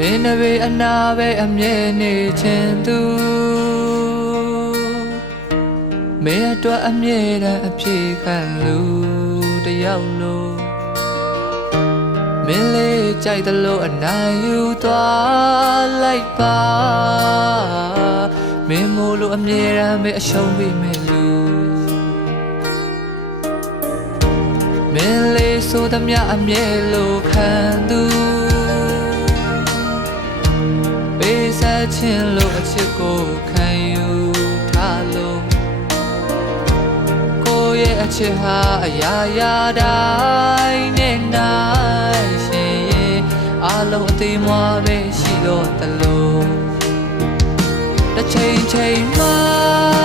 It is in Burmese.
မင်းနဘေးအနာပဲအမြဲနေချင်သူမင်းအတွက်အမြဲတမ်းအပြေခံလူတယောက်လို့မင်းလေးကြိုက်တယ်လို့အနိုင်ယူသွားလိုက်ပါမင်းမို့လို့အမြဲတမ်းပဲအရှုံးပေးမယ်လူမင်းလေးဆိုသမျှအမြဲလို့ခံသူပေးဆက်ခြင်းလို့အချစ်ကိုခံယူထားလို့ကိုယ့်ရဲ့အချစ်ဟာအရာရာတိုင်းနဲ့နိုင်ရှင်ရဲ့အလုံးအသေးမွားပဲရှိတော့တလို့တစ်ချိန်ချိန်မှာ